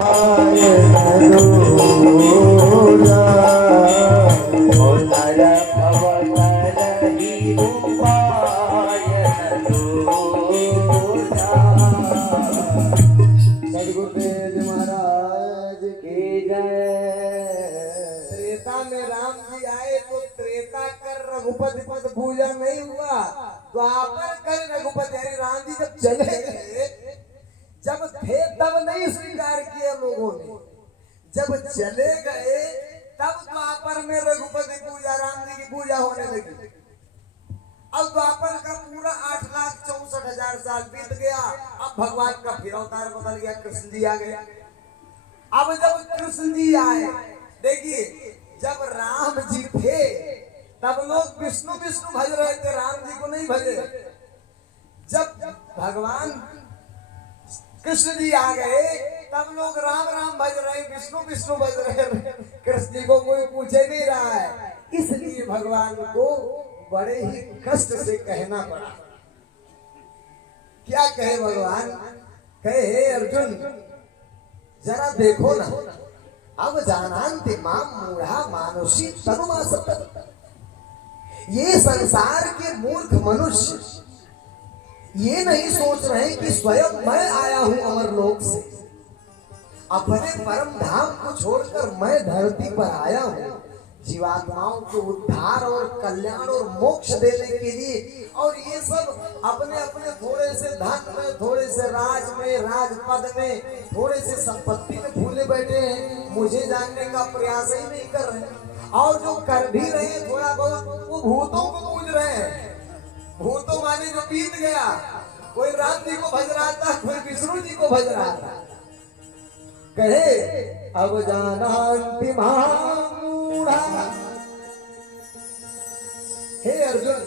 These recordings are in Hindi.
रघुपति पद पूजा नहीं हुआ, द्वापर कर रघुपति यानी राम जी जब चले गए, जब थे तब नहीं स्वीकार किया लोगों ने, जब चले गए तब द्वापर में रघुपति पूजा राम जी की पूजा होने लगी। अब द्वापर का पूरा 8,64,000 साल बीत गया। अब भगवान का फिर अवतार बदल गया, कृष्ण जी आ गए। अब जब कृष्ण जी आए, देखिए जब राम जी थे तब लोग विष्णु विष्णु भज रहे थे, राम जी को नहीं भजे। जब भगवान कृष्ण जी आ गए तब लोग राम राम भज रहे, विष्णु विष्णु भज रहे, कृष्ण जी को कोई पूछे नहीं रहा है। इसलिए भगवान को बड़े ही कष्ट से कहना पड़ा। क्या कहे भगवान? कहे हे अर्जुन जरा देखो ना, अब जानान्ति माम मूढ़ा मानुषी तनुमासक्त। ये संसार के मूर्ख मनुष्य ये नहीं सोच रहे कि स्वयं मैं आया हूं अमरलोक से, अपने परम धाम को छोड़कर मैं धरती पर आया हूं जीवात्माओं को उद्धार और कल्याण और मोक्ष देने के लिए। और ये सब अपने अपने थोड़े से धन में, थोड़े से राज में, राजपद में, थोड़े से संपत्ति में भूले बैठे हैं, मुझे जानने का प्रयास ही नहीं कर रहे। और जो कर भी रहे हैं थोड़ा बहुत, वो भूतों को पूज रहे हैं। भूतों माने जो बीत गया, कोई राम जी को भज रहा था, कोई विष्णु जी को भज रहा था। कहे अब जानान्ति माम मूढ़ा, हे अर्जुन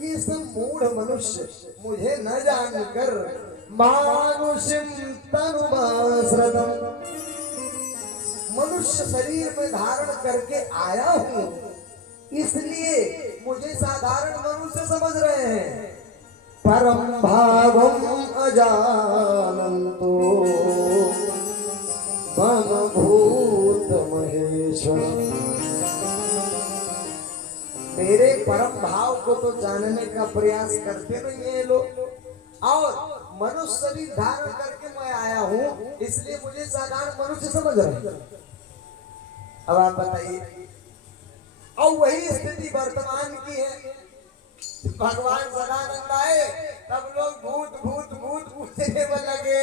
ये सब मूढ़ मनुष्य मुझे न जानकर मानुषिम तनुमाश्रितम्, मनुष्य शरीर में धारण करके आया हूं, इसलिए मुझे साधारण मनुष्य समझ रहे हैं। परम भावम अजानन्तो मम भूत महेश्वर, मेरे परम भाव को तो जानने का प्रयास करते नहीं है लोग, और मनुष्य शरीर धारण करके मैं आया हूं, इसलिए मुझे साधारण मनुष्य समझ रहे हैं। अब आप बताइए, और वही स्थिति वर्तमान की है। भगवान सदानंद आए तब लोग भूत भूत भूत पूछने लगे,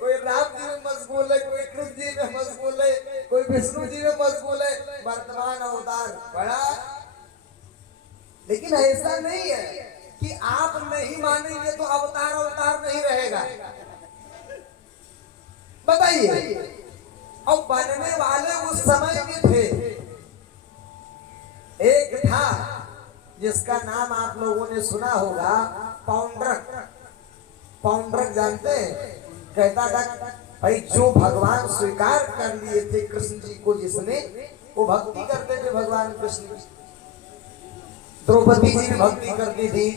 कोई राम जी में मशगूल है, कोई कृष्ण जी में मशगूल है, कोई विष्णु जी में मशगूल है। वर्तमान अवतार बड़ा, लेकिन ऐसा नहीं है कि आप नहीं मानेंगे तो अवतार अवतार नहीं रहेगा। बताइए, और बनने वाले उस समय के थे। एक था जिसका नाम आप लोगों ने सुना होगा, पौंड्रक। पौंड्रक जानते हैं? कहता था भाई जो भगवान स्वीकार कर लिए थे कृष्ण जी को, जिसने वो भक्ति करते थे भगवान कृष्ण की। द्रौपदी जी भी भक्ति करती थी,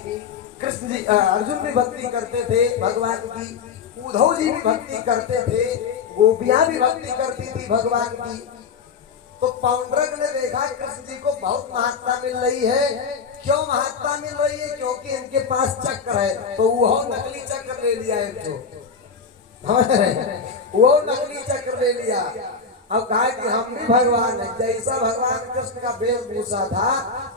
कृष्ण जी अर्जुन भी भक्ति करते थे भगवान की, उद्धव जी भी भक्ति करते थे, गोपियां भी भक्ति करती थी भगवान की। तो पौंड्रक ने देखा कृष्ण जी को बहुत महत्ता मिल रही है। क्यों महत्ता मिल रही है? क्योंकि इनके पास चक्र है, तो वो नकली चक्र ले लिया इनको, वो नकली चक्र ले लिया। अब कहा कि हम भी भगवान है, जैसा भगवान कृष्ण का वेशभूषा था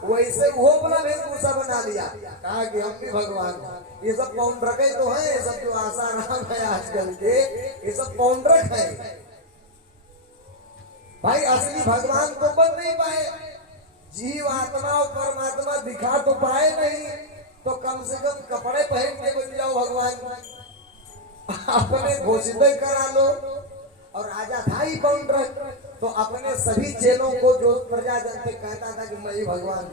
वैसे वो अपना वेशभूषा बना लिया, कहा कि हम भी भगवान हैं। ये सब पौंड्रक तो है, ये सब जो आसाराम है आजकल के, ये सब पौंड्रक है भाई। असली भगवान तो बन नहीं पाए, जीव आत्मा और परमात्मा दिखा तो पाए नहीं, तो कम से कम कपड़े पहन के बन जाओ भगवान, अपने घोषित करा लो। और राजा था ही पौंड्रक, तो अपने सभी चेलों को जो प्रजा जनते कहता था कि मैं ही भगवान।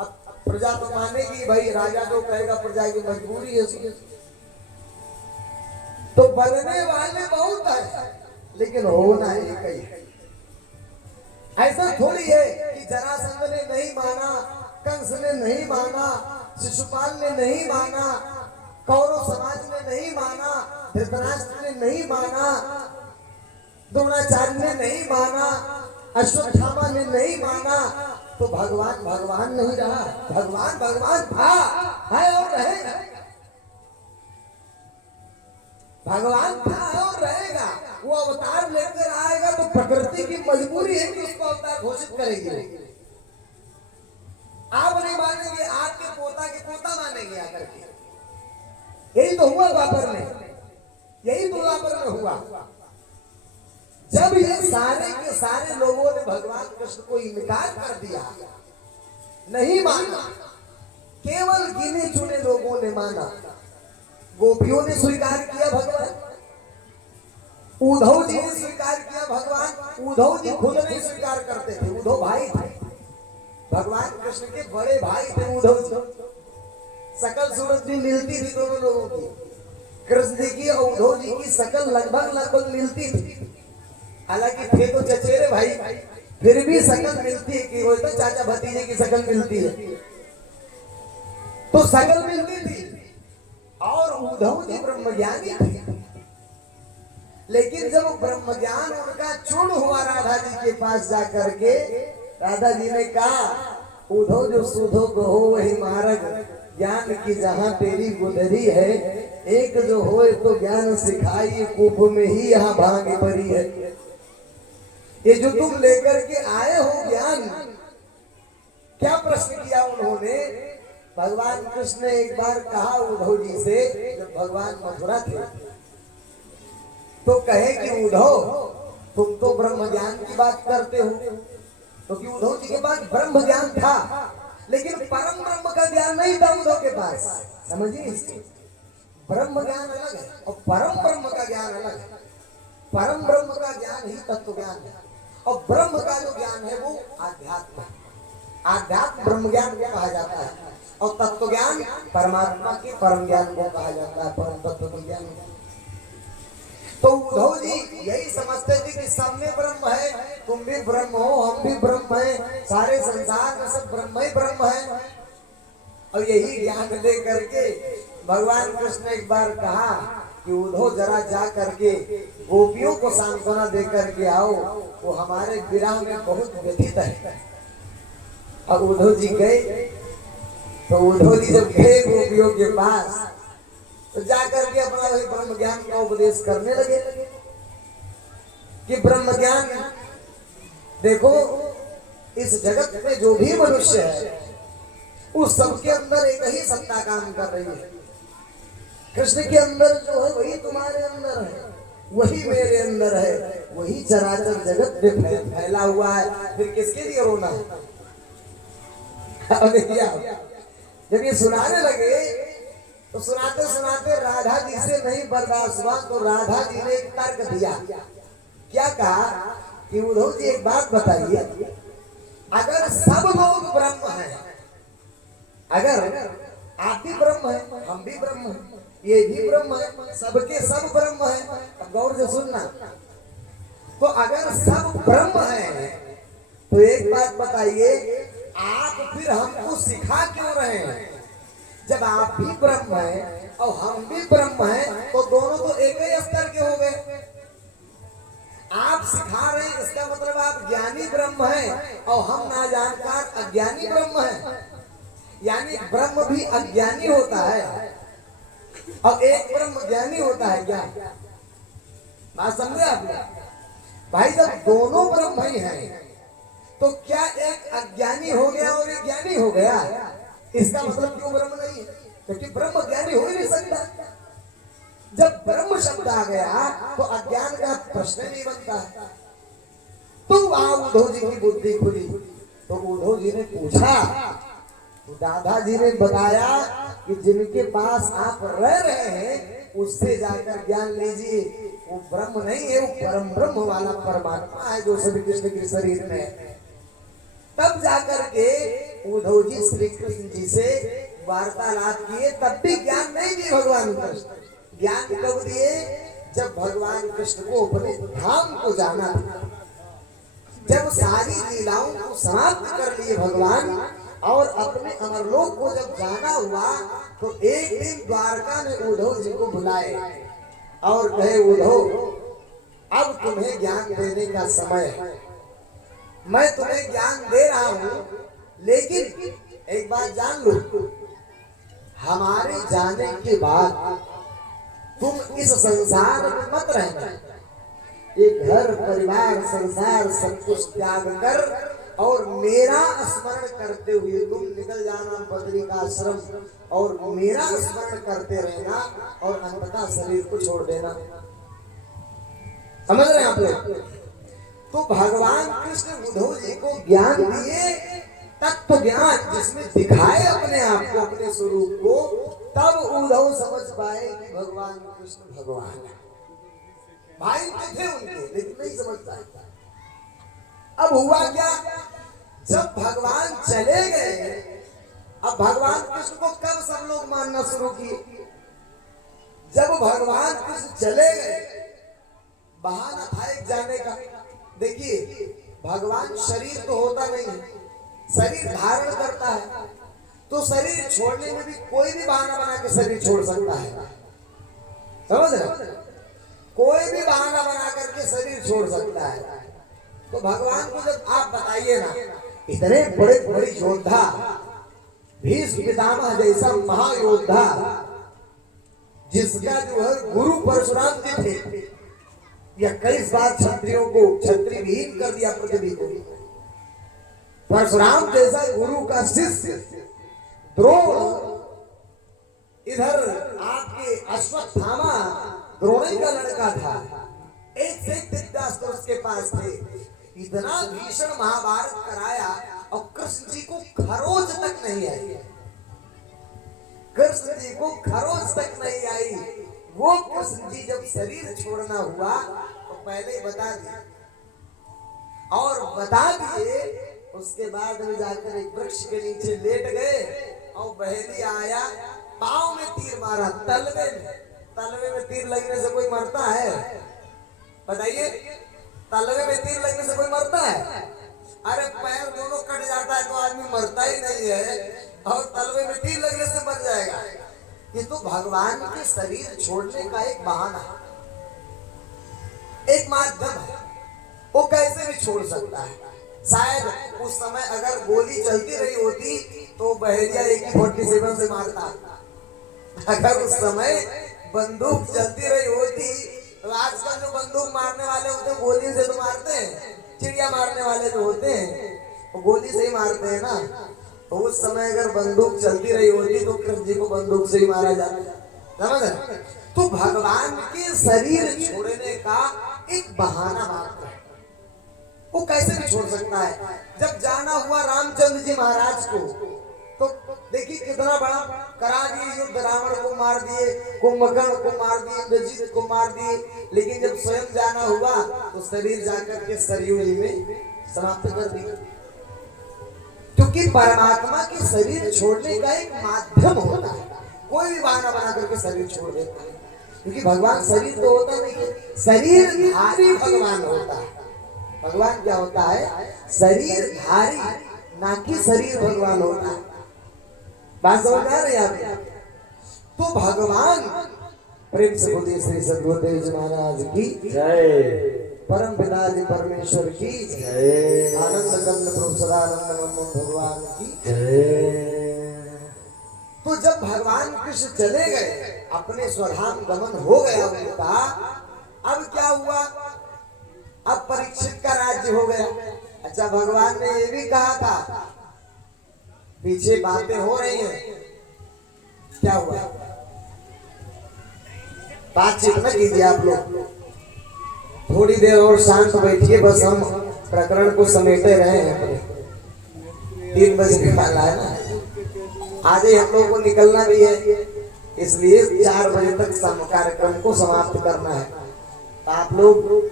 अब प्रजा तो मानेगी भाई, राजा जो कहेगा प्रजा की मजबूरी है। तो बनने वाले बहुत है, लेकिन होना एक ही है। ऐसा थोड़ी है कि जरासंध ने नहीं माना, कंस ने नहीं माना, शिशुपाल ने नहीं माना, कौरव समाज ने नहीं माना, धृतराष्ट्र ने नहीं माना, द्रोणाचार्य ने नहीं माना, अश्वत्थामा ने नहीं माना, तो भगवान भगवान नहीं रहा। भगवान भगवान था, है और रहेगा। भगवान था और रहेगा। वो अवतार लेकर आएगा तो प्रकृति की मजबूरी है कि उसको अवतार घोषित करेगी। आप नहीं मानेंगे, आपके पोता मानेंगे आकर के। यही तो हुआ द्वापर में, यही तो द्वापर में हुआ। जब ये सारे के सारे लोगों ने भगवान कृष्ण को इनकार कर दिया, नहीं माना, केवल गिने चुने लोगों ने माना। गोपियों ने स्वीकार किया भगवान, उद्धव जी ने स्वीकार किया भगवान। उद्धव जी खुद नहीं स्वीकार करते थे, उद्धव भाई थे, भगवान कृष्ण के बड़े भाई थे उद्धव जी। सकल सूरत भी मिलती थी दोनों लोगों की, कृष्ण जी की और उद्धव जी की सकल लगभग मिलती थी। हालांकि थे तो चचेरे भाई, फिर भी सकल मिलती है कि वो तो चाचा भतीजे की शकल मिलती है, तो शकल मिलती थी। और उद्धव जी ब्रह्मज्ञानी थे, लेकिन जब ब्रह्म ज्ञान उनका चूर्ण हुआ राधा जी के पास जाकर के, राधा जी ने कहा उद्धव जो सुधो कहो वही मार्ग, ज्ञान की जहाँ तेरी गुदरी है, एक जो होए तो ज्ञान सिखाई, कूप में ही यहाँ भांग परी है। ये जो तुम लेकर के आए हो ज्ञान, क्या प्रश्न किया उन्होंने? भगवान कृष्ण ने एक बार कहा उद्धव जी से, जब भगवान मथुरा थे, तो कहे कि उद्धव तुम तो ब्रह्म ज्ञान की बात करते हो, तो कि उद्धव जी के पास ब्रह्म ज्ञान था, लेकिन परम ब्रह्म का ज्ञान नहीं था उद्धव के पास। समझिए इसको, ब्रह्म ज्ञान अलग है और परम ब्रह्म का ज्ञान अलग है। परम ब्रह्म का ज्ञान ही तत्व ज्ञान है, और ब्रह्म का जो ज्ञान है वो आध्यात्म है। आध्यात्म ब्रह्म ज्ञान को कहा जाता है, और तत्व ज्ञान परमात्मा के परम ज्ञान को कहा जाता है, परम तत्व ज्ञान। तो उद्धव जी यही समझते थे कि सब में ब्रह्म है, तुम भी ब्रह्म हो, हम भी ब्रह्म है, सारे संसार में सब ब्रह्म ही ब्रह्म है। और यही ज्ञान दे करके भगवान कृष्ण ने एक बार कहा कि उद्धव जरा जा करके गोपियों को सांत्वना दे करके आओ, वो हमारे विरह में बहुत व्यथित है। अब उद्धव जी गए, तो उद्धव जी जब गए गोपियों के पास, तो जाकर के अपना वही ब्रह्म ज्ञान का उपदेश करने लगे कि ब्रह्म ज्ञान देखो, इस जगत में जो भी मनुष्य है उस सबके अंदर एक ही सत्ता काम कर रही है। कृष्ण के अंदर जो है वही तुम्हारे अंदर है, वही मेरे अंदर है, वही चराचर जगत में फैला हुआ है। फिर किसके लिए रोना है? जब ये सुनाने लगे तो सुनाते सुनाते राधा जी से नहीं बर्दाश्त हुआ, तो राधा जी ने एक तर्क दिया। क्या कहा कि उद्धव जी एक बात बताइए, अगर सब लोग ब्रह्म हैं, अगर आप भी ब्रह्म है, हम भी ब्रह्म है, ये भी ब्रह्म है, सबके सब ब्रह्म है, अब गौर से सुनना, तो अगर सब ब्रह्म है तो एक बात बताइए, आप फिर हमको सिखा क्यों रहे हैं? जब आप भी ब्रह्म हैं और हम भी ब्रह्म हैं, तो दोनों तो एक ही स्तर के हो गए। आप सिखा रहे हैं, इसका मतलब आप ज्ञानी ब्रह्म हैं और हम नाजानकार अज्ञानी ब्रह्म हैं। यानी ब्रह्म भी अज्ञानी होता है और एक ब्रह्म ज्ञानी होता है। क्या बात समझे आपने भाई? जब दोनों ब्रह्म ही हैं, तो क्या एक अज्ञानी हो गया और एक ज्ञानी हो गया? इसका मतलब क्यों ब्रह्म नहीं है? क्योंकि ब्रह्म ज्ञानी हो ही नहीं सकता। जब ब्रह्म शब्द आ गया तो अज्ञान का प्रश्न नहीं बनता है। तो वहां उद्धव जी की बुद्धि खुली, तो उद्धव जी ने पूछा, तो दादा जी ने बताया कि जिनके पास आप रह रहे हैं उससे जाकर ज्ञान लीजिए। वो ब्रह्म नहीं है, वो परम ब्रह्म वाला परमात्मा है जो श्री कृष्ण के शरीर में है। तब जाकर के उद्धव जी श्री कृष्ण जी से वार्तालाप किए, तब भी ज्ञान नहीं दिए भगवान कृष्ण। ज्ञान कब दिए? जब भगवान कृष्ण को अपने धाम को जाना था, जब सारी लीलाओं को समाप्त कर लिए भगवान और अपने अमरलोक को जब जाना हुआ, तो एक दिन द्वारका में उद्धव जी को बुलाए और कहे, उद्धव अब तुम्हें ज्ञान देने का समय है। मैं तुम्हें ज्ञान दे रहा हूं, लेकिन एक बात जान लो, हमारे जाने के बाद तुम इस संसार में मत रहना। ये घर परिवार संसार सब कुछ त्याग कर और मेरा स्मरण करते हुए तुम निकल जाना बद्री का आश्रम, और मेरा स्मरण करते रहना, और अंततः शरीर को छोड़ देना। समझ रहे हैं आप लोग? तो भगवान कृष्ण उद्धव जी को ज्ञान दिए, तत्व ज्ञान जिसमें दिखाए अपने आप को, अपने स्वरूप को, तब उद्धव समझ पाए कि भगवान कृष्ण भगवान है। भाई थे उनके, लेकिन नहीं समझ पाए। अब हुआ क्या, जब भगवान चले गए, अब भगवान कृष्ण को कब सब लोग मानना शुरू किए? जब भगवान कृष्ण चले गए, बहाना था एक जाने का। देखिए, भगवान शरीर तो होता नहीं है, शरीर धारण करता है, तो शरीर छोड़ने में भी कोई भी बहाना बना के शरीर छोड़ सकता है। समझ रहे? कोई भी बहाना बना करके शरीर छोड़ सकता है। तो भगवान को जब आप बताइए ना, इतने बड़े बड़े योद्धा, भीष्म पितामह जैसा महायोद्धा, जिसका जो है गुरु परशुराम जी थे, या 21 बार क्षत्रियों को क्षत्रिय विहीन कर दिया पृथ्वी को। परशुराम जैसा गुरु का शिष्य द्रोण, इधर आपके अश्वत्थामा द्रोणी का लड़का था, एक से दिव्यास्त्र उसके पास थे। इतना भीषण महाभारत कराया और कृष्ण जी को खरोच तक नहीं आई। कृष्ण जी को खरोच तक नहीं आई। वो कृष्ण जी जब शरीर छोड़ना हुआ तो पहले ही बता दिया, और बता दिए उसके बाद में जाकर एक वृक्ष के नीचे लेट गए, और बहेली आया, पांव में तीर मारा, तलवे में। तलवे में तीर लगने से कोई मरता है? बताइए, तलवे में तीर लगने से कोई मरता है? अरे पैर दोनों कट जाता है तो आदमी मरता ही नहीं है, और तलवे में तीर लगने से मर जाएगा। ये तो भगवान के शरीर छोड़ने का एक बहाना, एक माध्यम है। वो कैसे भी छोड़ सकता है। शायद उस समय अगर गोली चलती रही होती तो बहेलिया AK-47 से मारता। अगर उस समय बंदूक चलती रही होती तो आजकल जो बंदूक मारने वाले होते हैं गोली से तो मारते हैं, चिड़िया मारने वाले जो होते हैं वो गोली से ही मारते हैं ना। तो उस समय अगर बंदूक चलती रही होती तो कृष्ण जी को बंदूक से ही मारा जाता। समझ? तो भगवान के शरीर छोड़ने का एक बहाना मात्र है, वो कैसे भी छोड़ सकता है। जब जाना हुआ रामचंद्र जी महाराज को, तो देखिए कितना बड़ा करा दिए युद्ध, रावण को मार दिए, कुंभकर्ण को मार दिए, इंद्रजीत को मार दिए, लेकिन जब स्वयं जाना हुआ तो शरीर जाकर के सरयू में समाप्त कर दिया। क्योंकि परमात्मा के शरीर छोड़ने का एक माध्यम होता है, कोई भी बहाना बना करके शरीर छोड़ देता है। क्योंकि भगवान शरीर तो होता नहीं है, शरीरधारी भगवान होता है। भगवान क्या होता है? शरीरधारी, ना कि शरीर भगवान होता है। बात समझ आ रही है आप? तो भगवान, प्रेम से बोलिए श्री सद्गुरुदेव जी महाराज की जय, परम पिता जी परमेश्वर की जय, आनंद कंद प्रभु सदानंद मनमोहन भगवान की जय। तो जब भगवान कृष्ण चले गए, अपने स्वधाम गमन हो गया उनका, अब क्या हुआ? अब परीक्षित का राज्य हो गया। अच्छा, भगवान ने ये भी कहा था, पीछे बातें हो रही हैं, क्या हुआ? बातचीत न कीजिए आप लोग, थोड़ी देर और शांत बैठिए। बस हम प्रकरण को समेटे रहे हैं अपने। 3 बजे वाला है ना, आज ही हम लोग को निकलना भी है, इसलिए 4 बजे तक कार्यक्रम को समाप्त करना है। तो आप लोग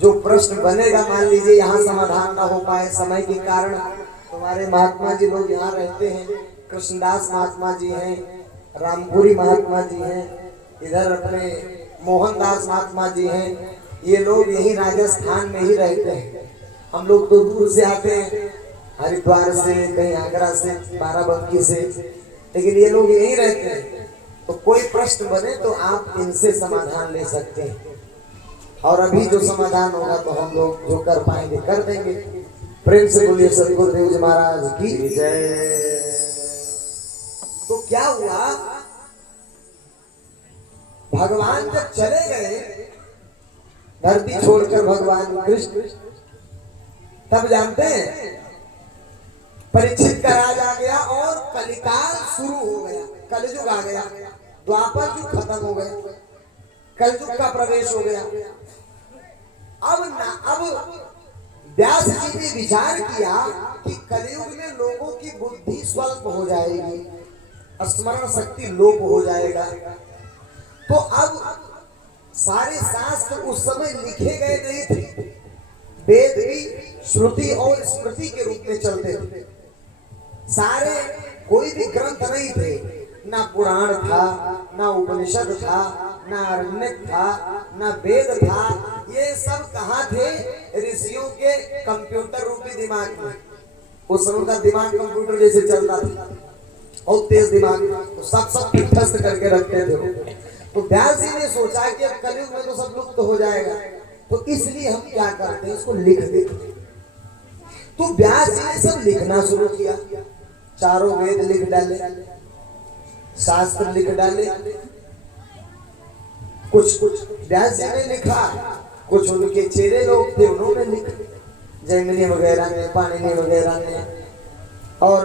जो प्रश्न बनेगा, मान लीजिए यहाँ समाधान ना हो पाए समय के कारण, तुम्हारे महात्मा जी लोग यहाँ रहते हैं, कृष्णदास महात्मा जी हैं, रामपुरी महात्मा जी हैं, इधर अपने मोहनदास महात्मा जी हैं, ये लोग यही राजस्थान में ही रहते हैं। हम लोग तो दूर से आते हैं, हरिद्वार से, कहीं आगरा से, बाराबंकी से, लेकिन ये लोग यही रहते हैं। तो कोई प्रश्न बने तो आप इनसे समाधान ले सकते हैं। और अभी जो समाधान होगा तो हम लोग जो कर पाएंगे कर देंगे। प्रेम से बोलिए सदगुरुदेव जी महाराज की जय। तो क्या हुआ, भगवान जब चले गए धरती छोड़कर भगवान कृष्ण, तब जानते हैं परीक्षित का राज आ गया और कलिकाल शुरू हो गया, कलयुग आ गया, द्वापर युग खत्म हो गया, कलयुग का प्रवेश हो गया। अब व्यास जी ने विचार किया कि कलयुग में लोगों की बुद्धि स्वल्प हो जाएगी, स्मरण शक्ति लोप हो जाएगा। तो अब सारे शास्त्र उस समय लिखे गए नहीं थे, वेद भी श्रुति और स्मृति के रूप में चलते थे। सारे कोई भी ग्रंथ नहीं थे, ना पुराण था, ना उपनिषद था, ना अरण्यक था, ना वेद था। ये सब कहाँ थे? ऋषियों के कंप्यूटर रूपी दिमाग में। उस समय का दिमाग कंप्यूटर जैसे चलता था और तेज दिमाग, तो सब ठस्त करके रखते थे। तो व्यास जी ने सोचा कि अब कलयुग में तो सब लुप्त हो जाएगा, तो इसलिए हम क्या करते हैं, इसको लिख देते। तो व्यास जी ने सब लिखना शुरू किया, चारों वेद लिख डाले, शास्त्र लिख डाले। कुछ व्यास जी ने लिखा, कुछ उनके चेले लोग थे उन्होंने लिखा, जैमिनी वगैरह ने, पाणिनि वगैरह ने, और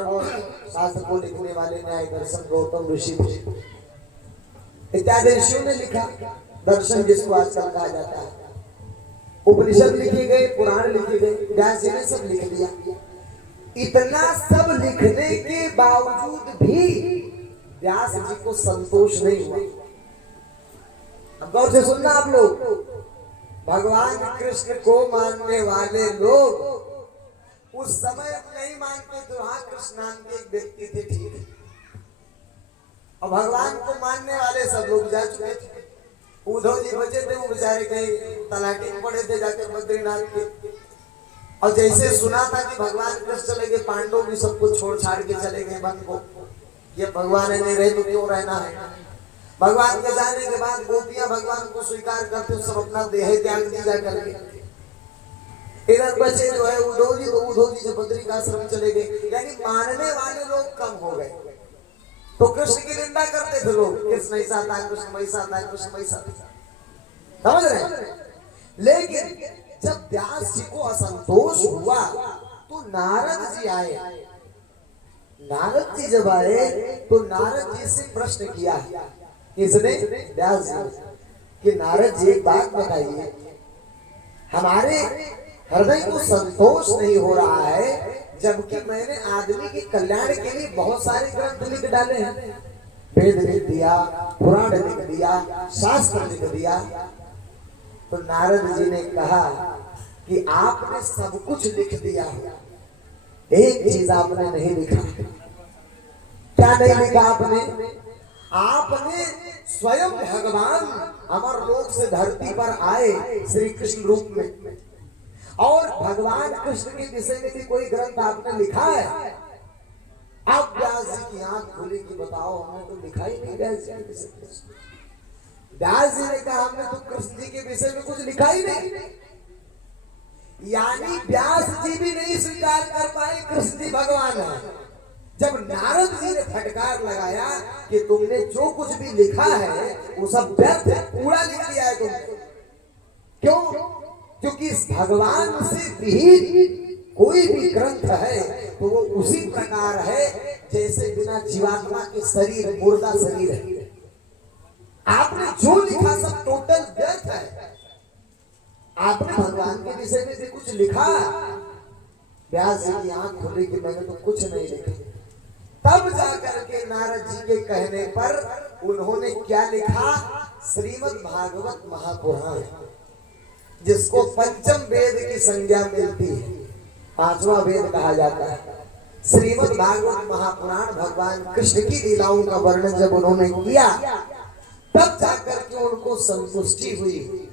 शास्त्र को लिखने वाले न्याय दर्शन गौतम ऋषि इत्यादि ऋषियों ने लिखा। दर्शन जिसको आजकल कहा जाता है, उपनिषद लिखे गए, पुराण लिखे गए, व्यास जी ने सब लिख दिया। इतना सब लिखने के बावजूद भी व्यास जी को संतोष नहीं हुआ। अब गौर से सुनना आप लोग, भगवान कृष्ण को मानने वाले लोग उस समय नहीं मानते थे। वहां कृष्ण नाम के एक व्यक्ति थे, ठीक है, और भगवान को मानने वाले सब लोग जा चुके थे। उद्धव जी बचे थे, वो बेचारे कहीं तलाटी में पड़े थे जाकर बद्रीनाथ के। और जैसे सुना था कि भगवान कृष्ण चले गए, पांडव भी सब कुछ छोड़ छाड़ के चले गए वन को, ये भगवान नहीं रहे तो क्यों रहना है। भगवान के जाने के बाद गोपियां भगवान को स्वीकार करते, सब अपना देह त्याग दिया करके। इधर बचे जो है उद्धव जी, तो उद्धव जी जो बद्री का आश्रम चले गए, यानी मानने वाले लोग कम हो गए। तो कृष्ण की निंदा करते थे लोग, कृष्ण ऐसा था, कृष्ण वैसा था, कृष्ण वैसा था, समझ रहे। लेकिन जब व्यास जी को असंतोष हुआ तो नारद जी आए। नारद जी जब आए तो नारद जी से प्रश्न किया, किसने? व्यास जी, कि नारद जी एक बात बताइए, हमारे हृदय को संतोष नहीं हो रहा है, जबकि मैंने आदमी के कल्याण के लिए बहुत सारे ग्रंथ लिख डाले हैं, वेद लिख दिया, पुराण लिख दिया, शास्त्र लिख दिया। तो नारद जी ने कहा कि आपने सब कुछ लिख दिया, एक चीज आपने नहीं लिखा। क्या नहीं लिखा आपने? आपने स्वयं भगवान अमरलोक से धरती पर आए श्री कृष्ण रूप में, और भगवान कृष्ण के विषय में भी कोई ग्रंथ आपने लिखा है? अब व्यास जी की आंख खुली कि बताओ, हमने तो लिखा ही नहीं व्यास जी के विषय में। व्यास जी ने कहा हमने तो कृष्ण जी के विषय में कुछ लिखा ही नहीं। यानी व्यास जी भी नहीं स्वीकार कर पाए कृष्ण जी भगवान है। जब नारद जी ने फटकार लगाया कि तुमने जो कुछ भी लिखा है वो सब व्यर्थ है, कूड़ा लिख दिया है तुमने। क्यों? क्योंकि इस भगवान से विहीन कोई भी ग्रंथ है तो वो उसी प्रकार है जैसे बिना जीवात्मा के शरीर, मुर्दा शरीर है। आपने जो लिखा सब टोटल व्यर्थ है। आपने भगवान के विषय में भी कुछ लिखा? व्यास जी की आंख खुली कि मैंने तो कुछ नहीं लिखा। तब जाकर के नारद जी के कहने पर उन्होंने क्या लिखा? श्रीमद् भागवत महापुराण, जिसको पंचम वेद की संज्ञा मिलती है, पांचवा वेद कहा जाता है। श्रीमद् भागवत महापुराण भगवान कृष्ण की लीलाओं का वर्णन जब उन्होंने किया, तब जाकर के उनको संतुष्टि हुई।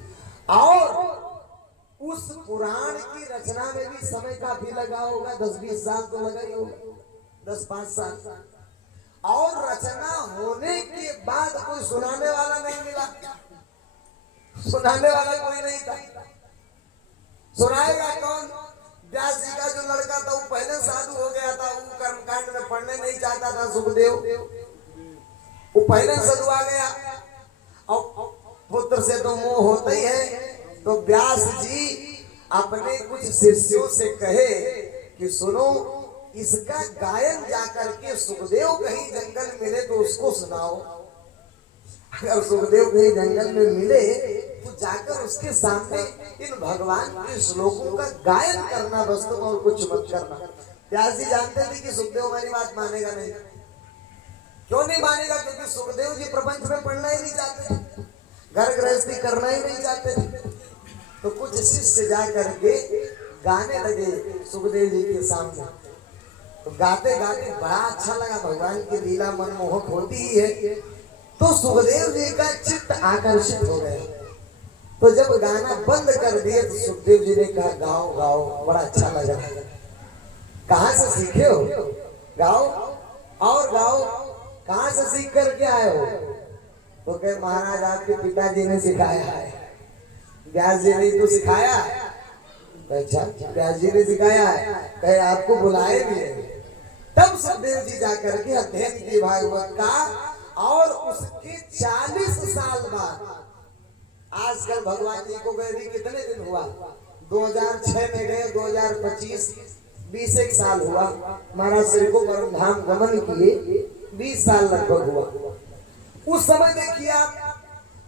और उस पुराण की रचना में भी समय काफी लगा होगा, 10-20 साल तो लगा ही होगा, 10-5 साल। और रचना होने के बाद कोई सुनाने वाला नहीं मिला। सुनाने वाला कोई नहीं था। सुनाएगा कौन? व्यास जी का जो लड़का था वो पहले साधु हो गया था, वो कर्मकांड में पढ़ने नहीं चाहता था सुखदेव, वो पहले साधु आ गया। और पुत्र से तो मोह होता ही है, तो व्यास जी अपने कुछ शिष्यों से कहे कि सुनो, इसका गायन जाकर के सुखदेव कहीं जंगल मिले तो उसको सुनाओ। अगर सुखदेव कहीं जंगल में मिले तो जाकर उसके सामने इन भगवान के श्लोकों का गायन करना, बस तुम और कुछ मत करना। व्यास जी जानते थे कि सुखदेव हमारी बात मानेगा नहीं। क्यों नहीं मानेगा? क्योंकि सुखदेव जी प्रपंच में पढ़ना ही नहीं चाहते, घर गृहस्थी करना ही नहीं चाहते थे। तो कुछ शिष्य जा करके गाने लगे सुखदेव जी के सामने। तो गाते गाते बड़ा अच्छा लगा, भगवान की लीला मनमोहक होती ही है। तो सुखदेव जी का चित्त आकर्षित हो गया। तो जब गाना बंद कर दिए तो सुखदेव जी ने कहा गाओ गाओ, बड़ा अच्छा लगा। कहाँ से सीखे हो? गाओ और गाओ। कहाँ से सीख करके आए हो? तो कहे महाराज आपके पिताजी ने सिखाया है। व्यास जी ने तो सिखाया? अच्छा, व्यास जी ने सिखाया है। कहे आपको बुलाए भी है। तब सुखदेव जी जाकर के अध्ययन की भागवत का, और उसके 40 साल बाद, आजकल भगवान जी को गए भी कितने दिन हुआ? 2006 में गए, 2025 20 एक साल हुआ। महाराज श्री को परम धाम गमन किए 20 साल लगभग हुआ। उस समय देखिए आप,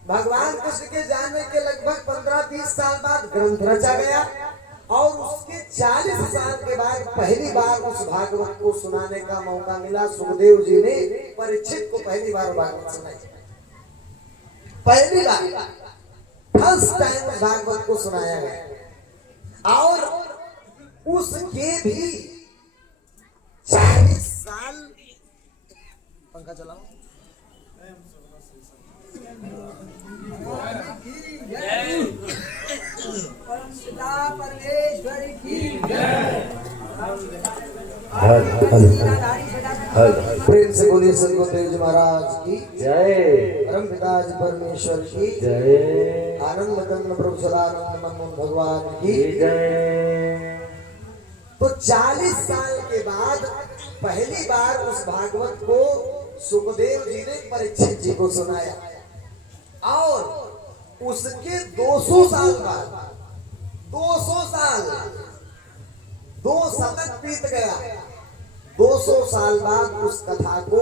भगवान कृष्ण के जाने के लगभग 15-20 साल बाद ग्रंथ रचा गया, और उसके 40 साल के बाद पहली बार उस भागवत को सुनाने का मौका मिला। सुखदेव जी ने परीक्षित को पहली बार भागवत सुनाई, पहली बार फर्स्ट टाइम भागवत को सुनाया गया। और उसके भी 40 साल, पंखा चलाओ, परमेश्वर की प्रेम से बोलिए सदगुरुदेव जी महाराज की जय, परम पिताजी परमेश्वर की जय, आनंद कंद प्रभु सदानंद मनमोहन भगवान की जय। तो 40 साल के बाद पहली बार उस भागवत को सुखदेव जी ने परीक्षित जी को सुनाया, और उसके 200 साल बाद, 200 साल, 2 शतक बीत गया। 200 साल बाद उस कथा को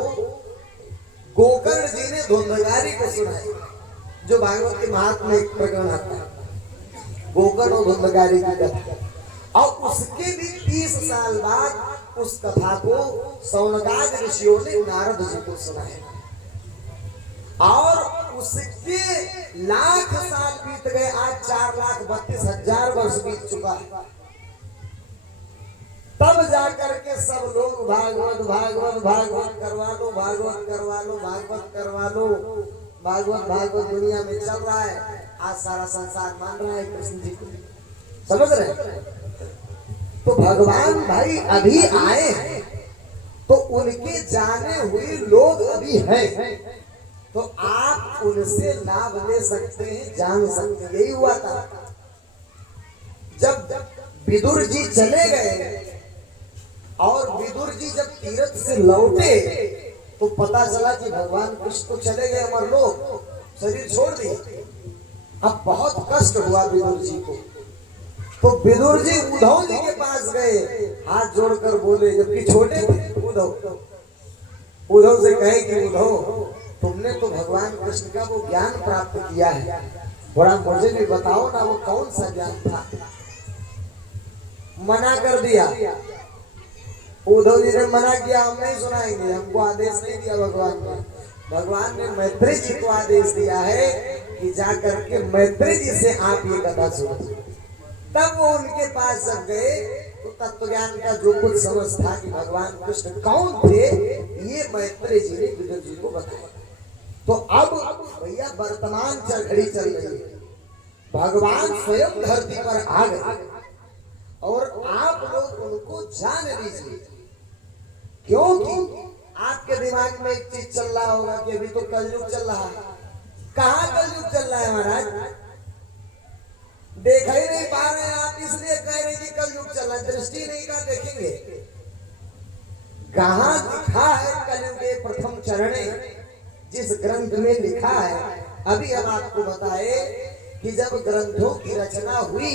गोकर्ण जी ने धुंधगारी को सुनाई, जो भागवत के महात्मा में एक प्रकरण आता है, गोकर्ण और धुंधगारी की कथा। और उसके भी 30 साल बाद उस कथा को सौनकाद ऋषियों ने नारद जी को सुनाया, और उसके लाख साल बीत गए। आज 4,32,000 वर्ष बीत चुका है। तब जाकर के सब लोग भागवत भागवत भागवत करवा लो, भागवत करवा लो, भागवत करवा लो, भागवत भागवत दुनिया में चल रहा है। आज सारा संसार मान रहा है कृष्ण जी को, समझ रहे? तो भगवान भाई अभी आए हैं, तो उनके जाने हुए लोग अभी हैं, तो आप उनसे लाभ ले सकते हैं, जान सकते हैं। यही हुआ था जब विदुर जी चले गए, और विदुर जी जब तीर्थ से लौटे तो पता चला कि भगवान कृष्ण तो चले गए अमर लोग, शरीर छोड़ दिए। अब बहुत कष्ट हुआ विदुर जी को। तो विदुर जी उद्धव जी के पास गए, हाथ जोड़कर बोले, जबकि छोटे थे उद्धव से कहे कि उद्धव, तुमने तो भगवान कृष्ण का वो ज्ञान प्राप्त किया है, थोड़ा मुझे भी बताओ ना, वो कौन सा ज्ञान था? मना कर दिया। उद्धव जी ने मना किया, हम नहीं सुनाएंगे, हमको आदेश नहीं दिया भगवान ने। भगवान ने मैत्री जी को आदेश दिया है कि जाकर के मैत्री जी से आप ये कथा सुनो। तब वो उनके पास जब गए तो तत्व ज्ञान का जो कुछ समझ था कि भगवान कृष्ण कौन थे, ये मैत्री जी ने विदुर जी को बताया। तो अब भैया वर्तमान घड़ी चल रही है, भगवान स्वयं धरती पर आ गए, और आप लोग उनको जान लीजिए। क्योंकि आपके दिमाग में एक चीज चल रहा होगा कि अभी तो कलयुग चल रहा है। कहाँ कलयुग चल रहा है महाराज? देख ही नहीं पा रहे आप, इसलिए कह रहे कि कल युग चला, दृष्टि नहीं का देखेंगे। कहां लिखा है कलयुग के प्रथम चरण, जिस ग्रंथ में लिखा है, अभी हम आपको बताए कि जब ग्रंथों की रचना हुई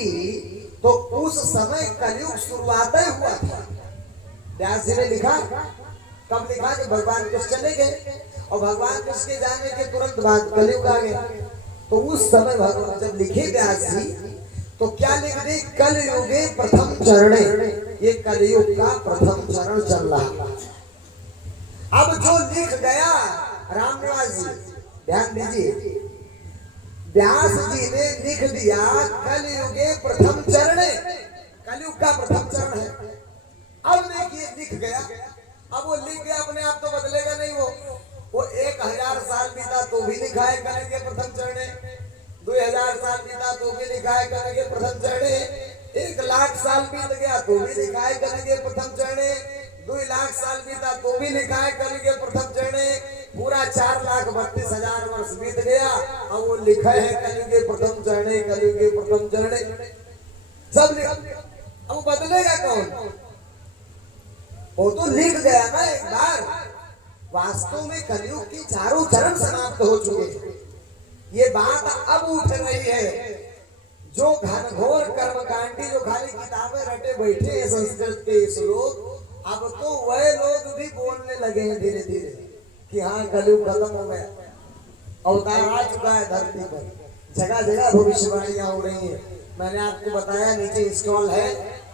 तो उस समय कलयुग शुरुआत ही हुआ था। व्यास जी ने लिखा, कब लिखा कि भगवान कृष्ण चले गए और भगवान कृष्ण के जाने के तुरंत बाद कलयुग आ गया। तो उस समय भगवान जब लिखे व्यास जी तो क्या लिख रहे, कलयुगे प्रथम चरण, ये कलयुग का प्रथम चरण चल रहा। अब जो लिख गया रामनिवास जी, ध्यान दीजिए, व्यास जी ने लिख दिया कलयुगे प्रथम चरण, कलयुग का प्रथम चरण है। अब देखिए लिख गया, अब वो लिख गया, अपने आप तो बदलेगा नहीं, वो 1000 साल बीता तो भी लिखा है कलयुग के प्रथम चरण, 2000 साल बीता तो भी लिखा है कलयुग के प्रथम चरण, 1,00,000 साल बीत गया तो भी लिखा है कलयुग के प्रथम चरण, 2,00,000 साल बीता तो भी लिखा है कलयुग के प्रथम चरण, पूरा 4,32,000 वर्ष बीत गया और वो लिखा है कलयुग के प्रथम चरण, कलयुग के प्रथम चरण सब लिखा। अब बदलेगा कौन? वो तो लिख गया ना एक बार। वास्तव में कलयुग की चारों चरण समाप्त हो चुके हैं। ये बात अब उठ रही है, जो घनघोर कर्मकांडी जो खाली किताबें रटे बैठे हैं संस्कृत के श्लोक, अब तो वह लोग भी बोलने लगे हैं धीरे धीरे कि हाँ कलयुग खत्म हो गया, अवतार आ चुका है धरती पर। जगह जगह भविष्यवाणियां हो रही हैं। मैंने आपको बताया नीचे इंस्टॉल है,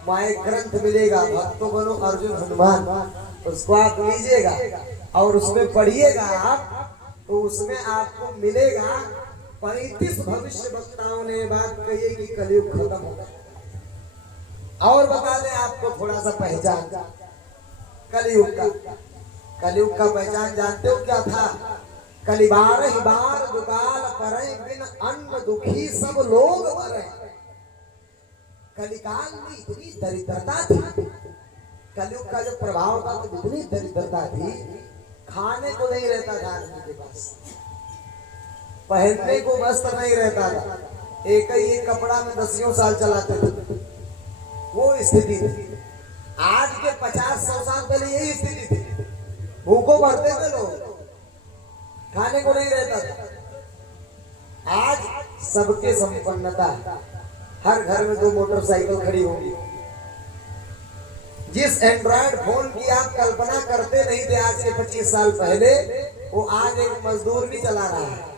माय ग्रंथ मिलेगा, भक्तों बनो अर्जुन हनुमान, उसको आप लीजिएगा और उसमें पढ़िएगा आप, तो उसमें आपको मिलेगा 35 भविष्य वक्ताओं ने बात कही कि कलयुग खत्म हो गया। और बता दें आपको थोड़ा सा पहचान कलयुग का, कलयुग का पहचान जानते हो क्या था? कलिबार ही बार दुकाल परे, बिन अन्न दुखी सब लोग मरे। कलिकाल में इतनी दरिद्रता थी, कलयुग का जो प्रभाव था तो इतनी दरिद्रता थी, खाने को नहीं रहता था आदमी के पास, पहनने को वस्त्र नहीं रहता था, एक ही एक कपड़ा में 10 साल चलाते थे, वो स्थिति थी। आज के 50-100 साल पहले यही स्थिति थी, भूखों मरते थे लोग, खाने को नहीं रहता था। आज सबके संपन्नता, हर घर में 2 मोटरसाइकिल खड़ी होगी। जिस एंड्रॉयड फोन की आप कल्पना करते नहीं थे आज से 25 साल पहले, वो आज एक मजदूर भी चला रहा है।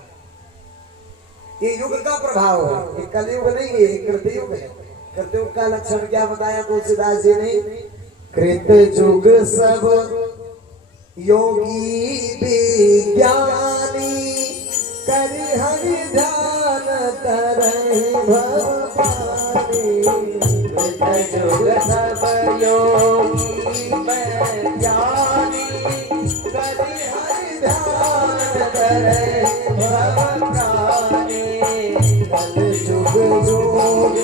ये युग का प्रभाव है, ये कलयुग नहीं है, ये कृतयुग है। कृतयुग का लक्षण क्या बताया तुलसीदास जी ने? कृत युग सब योगी विज्ञानी, करि हरि ध्यान तरहि भव पानी। कृत युग सब योगी विज्ञानी, करि हरि ध्यान तरहि भव पानी। कल युग जोग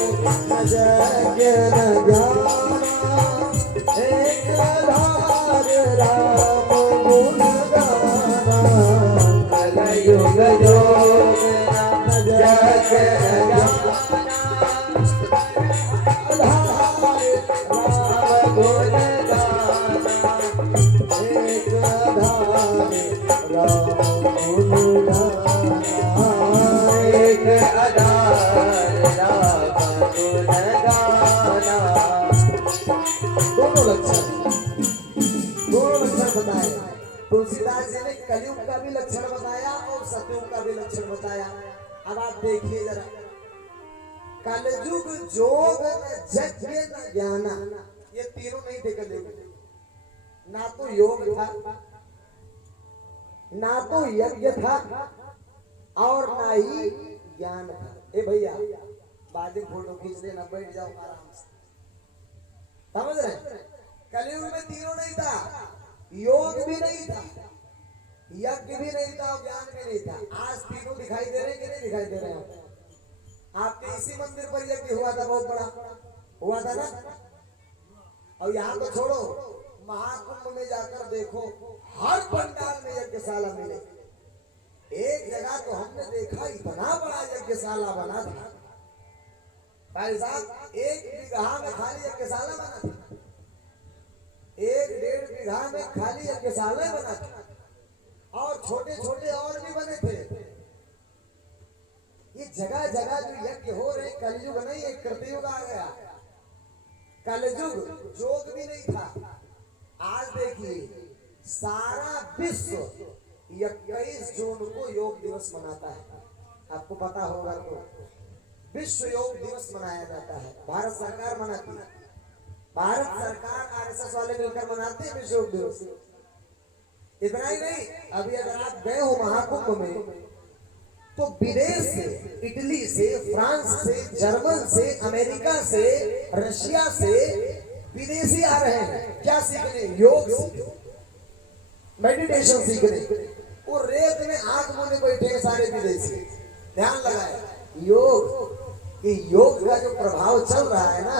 न जग न जाना, एक आधार राम गुण गाना। कलयुग जोग न जग न जाना, आधार राम गुण गाना। एक आधार राम गुण गाना, एक आधार राम गुण गाना। दोनों लक्षण बताए तुलसीदास जी ने, कलयुग का भी लक्षण बताया और सतयुग का भी लक्षण बताया। अब आप देखिए जरा, कलयुग जोग न यज्ञ न ज्ञान, ये तीनों नहीं थे कलयुग। ना तो योग था, ना तो यज्ञ था, और ना ही ज्ञान था। ए भैया बाद में फोटो खींच लेना, बैठ जाओ आराम से, समझ रहे? कलयुग में तीनों नहीं था, योग भी नहीं था, यज्ञ भी नहीं था और ज्ञान भी नहीं था। आज तीनों दिखाई दे रहे हैं कि नहीं दिखाई दे रहे हैं? आपके इसी मंदिर पर यज्ञ हुआ था, बहुत बड़ा हुआ था ना। और यहाँ तो छोड़ो, महाकुंभ में जाकर देखो, हर पंडाल में यज्ञशाला मिले। एक जगह तो हमने देखा इतना बड़ा यज्ञशाला बना था, भाई साहब 1 बीघा में खाली यज्ञशाला बना था, 1-1.5 बीघा में खाली यज्ञशाला बना था, और छोटे छोटे और भी बने थे। ये जगह जगह जो यज्ञ हो रहे, कलयुग नहीं, एक कृतयुग आ गया। कलयुग योग भी नहीं था। आज देखिए सारा विश्व 21 जून को योग दिवस मनाता है। आपको पता होगा तो विश्व योग दिवस मनाया जाता है। भारत सरकार मनाती है, भारत सरकार आरएसएस वाले मिलकर मनाते हैं विश्व योग दिवस। इतना ही नहीं, अभी अगर आप गए हो महाकुंभ में तो विदेश से, इटली से, फ्रांस से, जर्मन से, अमेरिका से, रशिया से विदेशी आ रहे हैं। क्या सीखने? योग सीखने, मेडिटेशन सीखने। वो रेत में आंख मूंदे बैठे हैं सारे विदेशी। ध्यान लगाए, योग, ये योग का जो प्रभाव चल रहा है ना,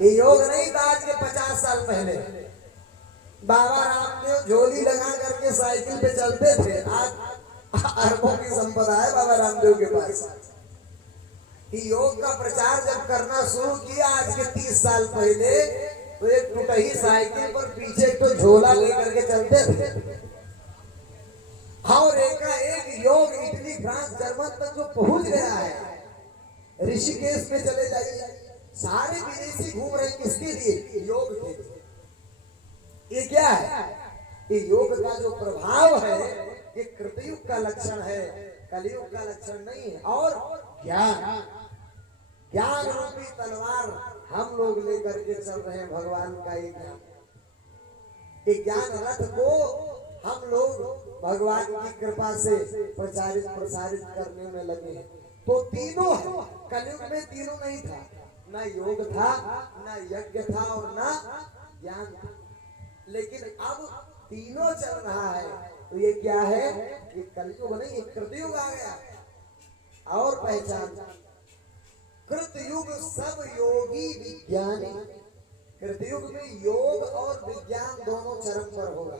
ये योग नहीं था आज के 50 साल पहले। बाबा रामदेव झोली लगा करके साइकिल पे चलते थे। आज अरबों की संपदा है बाबा रामदेव के पास। योग का प्रचार जब करना शुरू किया आज के 30 साल पहले, तो एक टूटी साइकिल पर पीछे तो झोला लेकर के चलते थे। और एक योग इटली, फ्रांस, जर्मन तक जो पहुंच गया है। ऋषिकेश में चले जाइए, सारे विदेशी घूम रहे, किसके लिए? योग के लिए। ये क्या है? ये योग का जो प्रभाव है, ये कृतयुग का लक्षण है, कलयुग का लक्षण नहीं है। और ज्ञान, ज्ञान रूपी तलवार हम लोग लेकर के चल रहे हैं। भगवान का ये ज्ञान, ये ज्ञान रथ को हम लोग भगवान की कृपा से प्रचारित प्रसारित करने में लगे हैं। तो तीनों है, कलयुग में तीनों नहीं था, ना योग था, ना यज्ञ था, और ना ज्ञान था। लेकिन अब तीनों चल रहा है। तो ये क्या है? ये कलयुग नहीं, कृतयुग आ गया। और पहचान, कृतयुग सब योगी विज्ञानी। कृतयुग में योग और विज्ञान दोनों चरम पर होगा।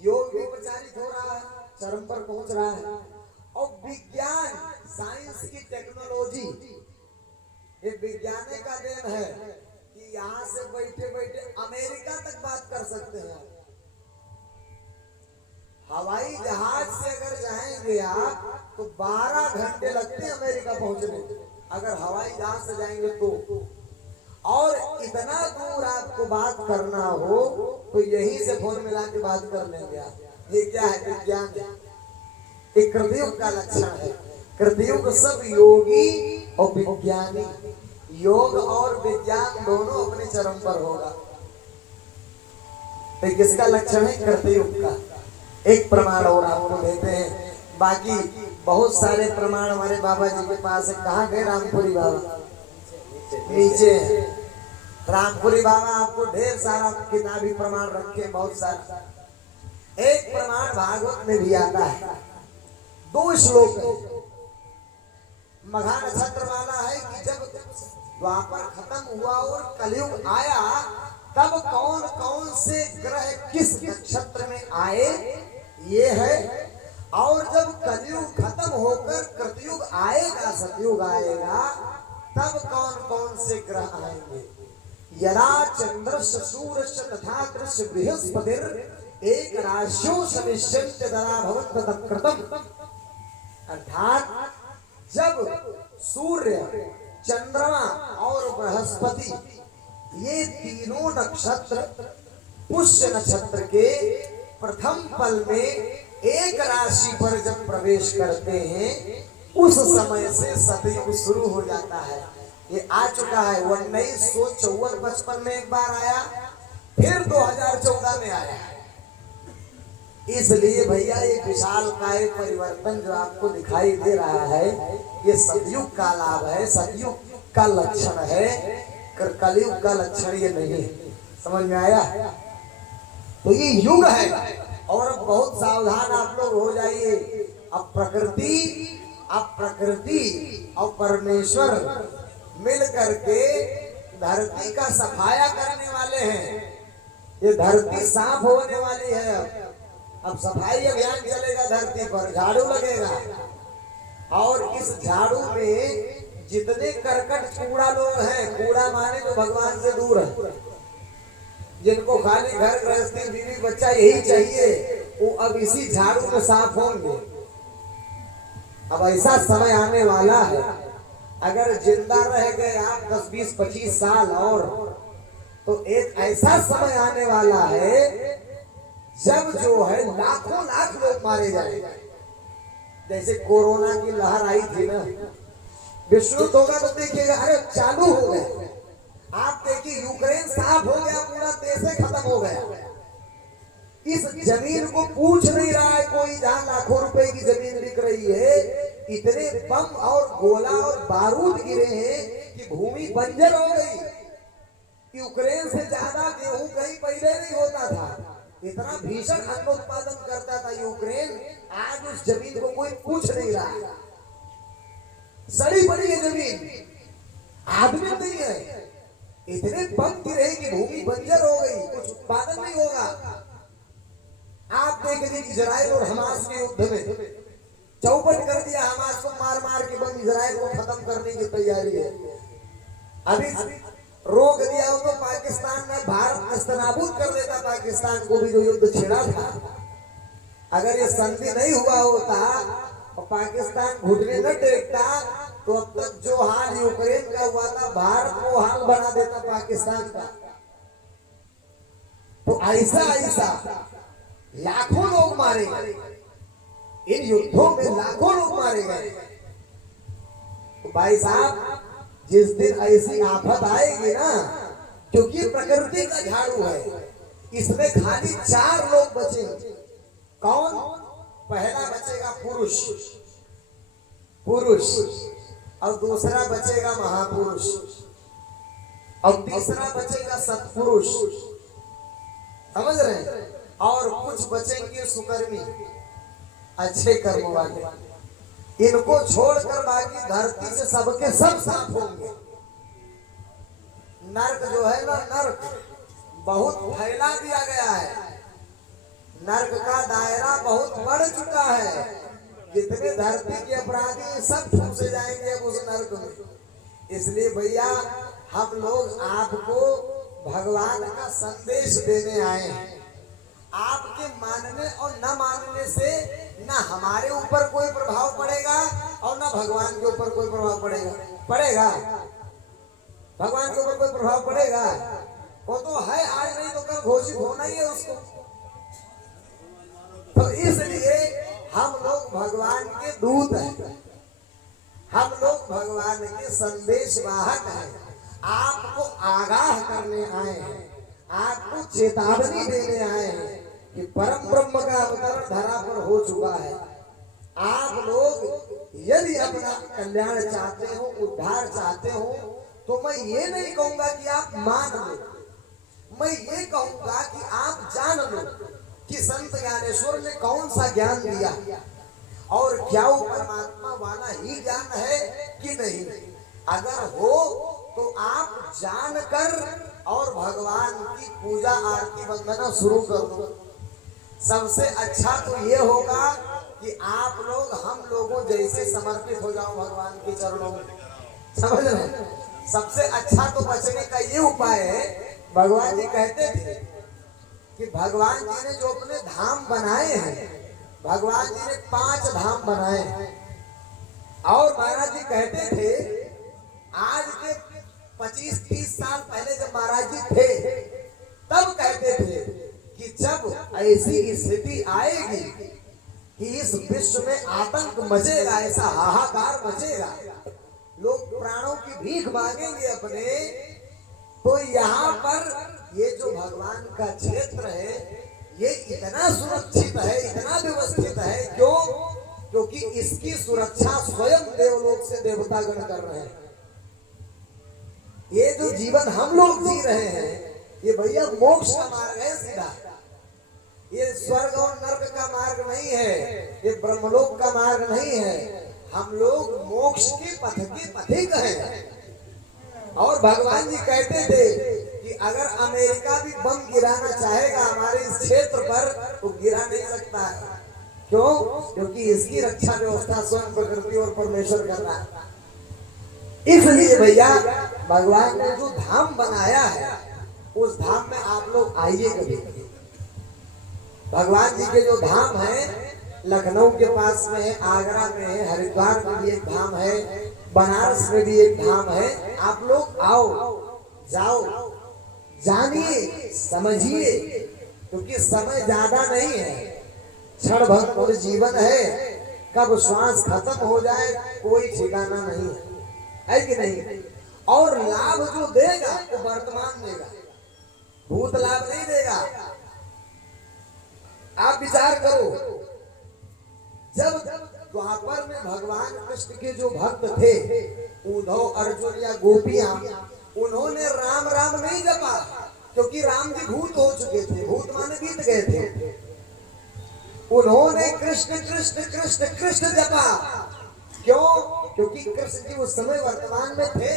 योग भी प्रचारित हो रहा है, चरम पर पहुंच रहा है, और विज्ञान, साइंस की टेक्नोलॉजी, ये विज्ञान का देन है कि यहाँ से बैठे बैठे अमेरिका तक बात कर सकते हैं। हवाई जहाज से अगर जाएंगे आप तो 12 घंटे लगते हैं अमेरिका पहुंचने, अगर हवाई जहाज से जाएंगे तो। और इतना दूर आपको बात करना हो तो यहीं से फोन मिला के बात कर लेंगे आप। ये क्या है? विज्ञान। ये कृतयुग का लक्षण है। कृतयुग सब योगी और विज्ञानी, योग और विज्ञान दोनों अपने चरम पर होगा। तो किसका लक्षण है? कृतयुग का। एक प्रमाण और आपको देते हैं, बाकी बहुत सारे प्रमाण हमारे बाबा जी के पास है। कहाँ गए रामपुरी बाबा? नीचे है रामपुरी बाबा। आपको ढेर सारा किताबी प्रमाण रखे, बहुत सारा। एक प्रमाण भागवत में भी आता है, 2 श्लोक है। मघा नक्षत्र वाला है कि जब द्वापर खत्म हुआ और कलयुग आया, तब कौन कौन से ग्रह किस नक्षत्र में आए, ये है। और जब कलयुग खत्म होकर कृतयुग आएगा, सतयुग आएगा, तब कौन कौन से ग्रह आएंगे। यदा चंद्रस्य सूर्यस्य तथा कृष्ण बृहस्पतिर एक राशियों समिष्यन्ते तदा भवत् तत्कृतम्। अर्थात जब सूर्य, चंद्रमा और बृहस्पति, ये तीनों नक्षत्र पुष्य नक्षत्र के प्रथम पल में एक राशि पर जब प्रवेश करते हैं, उस समय से सतयुग शुरू हो जाता है। ये आ चुका है 1954-55 में एक बार आया, फिर 2014 में आया। इसलिए भैया ये विशाल काय परिवर्तन जो आपको दिखाई दे रहा है, ये सतयुग का लाभ है, सतयुग का लक्षण है, कलयुग का लक्षण ये नहीं। समझ में आया? तो ये युग है। और बहुत सावधान आप लोग हो जाइए। अब प्रकृति और परमेश्वर मिल करके धरती का सफाया करने वाले हैं। ये धरती साफ होने वाली है। अब सफाई अभियान चलेगा धरती पर, झाड़ू लगेगा, और इस झाड़ू में जितने करकट कूड़ा लोग हैं, कूड़ा माने जो भगवान से दूर है, जिनको खाली घर गृहस्थी बीवी बच्चा यही चाहिए, वो अब इसी झाड़ू में साफ होंगे। अब ऐसा समय आने वाला है, अगर जिंदा रह गए आप 10, 20, 25 साल और, तो एक ऐसा समय आने वाला है जब जो है लाखों लाख लोग मारे जाएंगे। जैसे कोरोना की लहर आई थी ना, विश्व होगा तो देखिएगा, अरे चालू हो गए। आप देखिए यूक्रेन साफ हो गया, पूरा देश खत्म हो गया। इस जमीन को पूछ नहीं रहा है कोई, जहां लाखों रुपए की जमीन बिक रही है, इतने बम और गोला और बारूद गिरे हैं कि भूमि बंजर हो गई। यूक्रेन से ज्यादा गेहूं कहीं पहले नहीं होता था, इतना भीषण अन्न उत्पादन करता था यूक्रेन। आज उस जमीन को कोई पूछ नहीं रहा, सड़ी पड़ी है जमीन, आदमी नहीं है। इतने बम गिरे कि भूमि बंजर हो गई, कुछ उत्पादन नहीं होगा। आप देख लीजिए इजराइल और हमास के युद्ध में चौपट कर दिया, हमास को मार मार के बम इजराइल को खत्म करने की तैयारी है। अभी रोक दिया हो तो पाकिस्तान में भारत नस्तनाबूद कर देता पाकिस्तान को भी, जो युद्ध छिड़ा था। अगर ये संधि नहीं हुआ होता और पाकिस्तान घुटने न टेकता, तो अब तक जो हाल यूक्रेन का हुआ था, भारत को हाल बना देता पाकिस्तान का। तो ऐसा ऐसा लाखों लोग मारे गए, इन युद्धों में लाखों लोग मारे गए। तो भाई साहब, जिस दिन ऐसी आफत आएगी ना, क्योंकि प्रकृति का झाड़ू है, इसमें खाली 4 लोग बचेंगे। कौन? पहला बचेगा पुरुष, पुरुष, और दूसरा बचेगा महापुरुष, और तीसरा बचेगा सत्पुरुष। समझ रहे हैं? और कुछ बचेंगे सुकर्मी, अच्छे कर्म वाले। इनको छोड़कर बाकी धरती से सबके सब साफ होंगे। नर्क जो है ना, नर्क बहुत फैला दिया गया है। नर्क का दायरा बहुत बढ़ चुका है। जितने धरती के अपराधी सब फंसे जाएंगे उस नर्क में। इसलिए भैया, हम लोग आपको भगवान का संदेश देने आए हैं। आपके मानने और न मानने से ना हमारे ऊपर कोई प्रभाव पड़ेगा और ना भगवान के ऊपर कोई प्रभाव पड़ेगा। पड़ेगा? भगवान के ऊपर कोई प्रभाव पड़ेगा? वो तो है, आज नहीं तो कल घोषित होना ही है उसको। तो इसलिए हम लोग भगवान के दूत हैं, हम लोग भगवान के संदेश वाहक हैं। आपको आगाह करने आए हैं, आपको चेतावनी देने आए हैं कि परम ब्रह्म का अवतरण धरा पर हो चुका है। आप लोग यदि अपना कल्याण चाहते हो, उद्धार चाहते हो, तो मैं ये नहीं कहूंगा कि आप मान लो, मैं ये कहूंगा कि आप जान लो कि संत ज्ञानेश्वर ने कौन सा ज्ञान दिया और क्या वो परमात्मा वाला ही ज्ञान है कि नहीं। अगर हो तो आप जानकर और भगवान की पूजा आरती वंदना शुरू कर दो। सबसे अच्छा तो ये होगा कि आप लोग हम लोगों जैसे समर्पित हो जाओ भगवान के चरणों में। समझ रहे? सबसे अच्छा तो बचने का ये उपाय है। भगवान जी कहते थे कि भगवान जी ने जो अपने धाम बनाए हैं, भगवान जी ने 5 धाम बनाए हैं। और महाराज जी कहते थे, आज के 25-30 साल पहले जब महाराज जी थे, तब कहते थे कि जब ऐसी स्थिति आएगी कि इस विश्व में आतंक मचेगा, ऐसा हाहाकार मचेगा, लोग प्राणों की भीख मांगेंगे अपने, तो यहाँ पर ये जो भगवान का क्षेत्र है, ये इतना सुरक्षित है, इतना व्यवस्थित है। क्यों? क्योंकि इसकी सुरक्षा स्वयं देवलोक से देवतागण कर रहे हैं। ये जो जीवन हम लोग जी रहे हैं, ये भैया मोक्ष का मार्ग है सीधा। ये स्वर्ग और नर्क का मार्ग नहीं है, ये ब्रह्मलोक का मार्ग नहीं है। हम लोग मोक्ष के पथ के पथिक हैं। और भगवान जी कहते थे कि अगर अमेरिका भी बम गिराना चाहेगा हमारे इस क्षेत्र पर, तो गिरा नहीं सकता है। क्यों? क्योंकि इसकी रक्षा व्यवस्था स्वयं प्रकृति और परमेश्वर कर रहा है। इसलिए भैया भगवान ने जो धाम बनाया है उस धाम में आप लोग आइए कभी। भगवान जी के जो धाम है लखनऊ के पास में है, आगरा में है, हरिद्वार में भी एक धाम है, बनारस में भी एक धाम है। आप लोग आओ, जाओ, जानिए, समझिए, क्योंकि समय ज्यादा नहीं है, क्षण भर और जीवन है, कब श्वास खत्म हो जाए कोई ठिकाना नहीं है कि नहीं। और लाभ जो देगा वो वर्तमान देगा, भूत लाभ नहीं देगा। आप विचार करो, जब द्वापर में भगवान कृष्ण के जो भक्त थे उद्धव, अर्जुन या गोपियां, उन्होंने राम राम नहीं जपा, क्योंकि राम जी भूत हो चुके थे, भूत माने बीत गए थे। उन्होंने कृष्ण कृष्ण कृष्ण कृष्ण जपा। क्यों? क्योंकि कृष्ण जी उस समय वर्तमान में थे।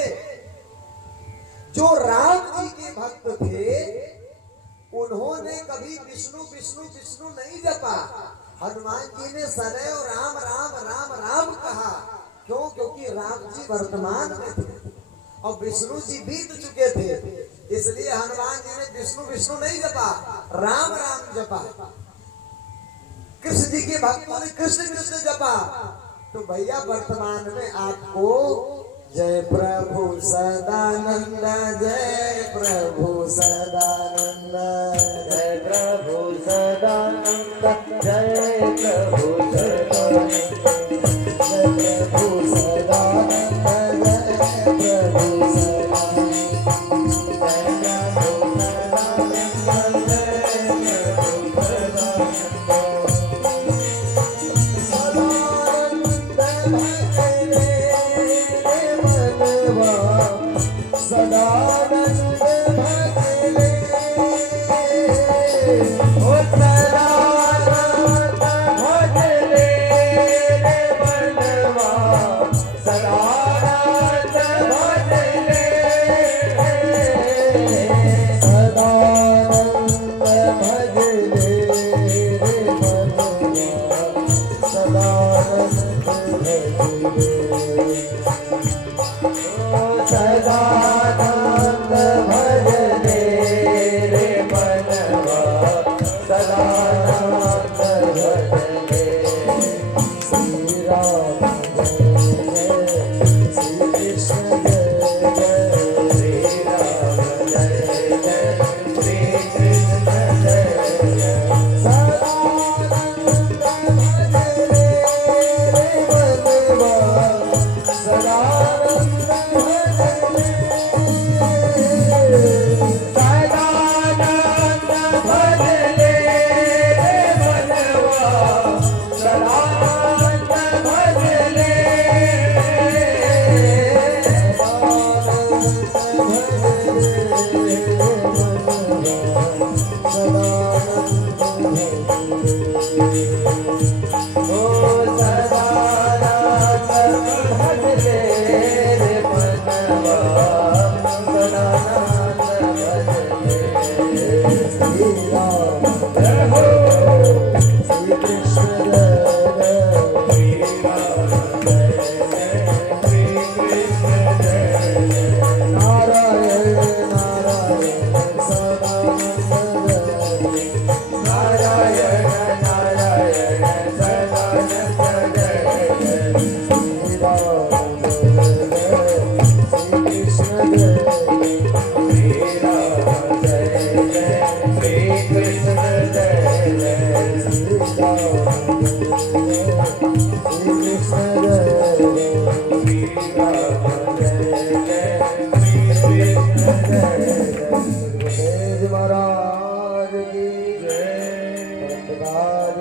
जो राम जी के भक्त थे उन्होंने कभी विष्णु विष्णु विष्णु नहीं जपा। हनुमान जी ने सदैव राम राम राम राम कहा। क्यों? क्योंकि राम जी वर्तमान में थे और विष्णु जी बीत चुके थे, इसलिए हनुमान जी ने विष्णु विष्णु नहीं जपा, राम राम जपा। कृष्ण जी के भक्तों ने कृष्ण कृष्ण जपा। तो भैया वर्तमान में आपको जय प्रभु सदानंद, जय प्रभु सदानंद, जय प्रभु सदानंद, जय प्रभु सदानंद, जय प्रभु सदानंद, जय प्रभु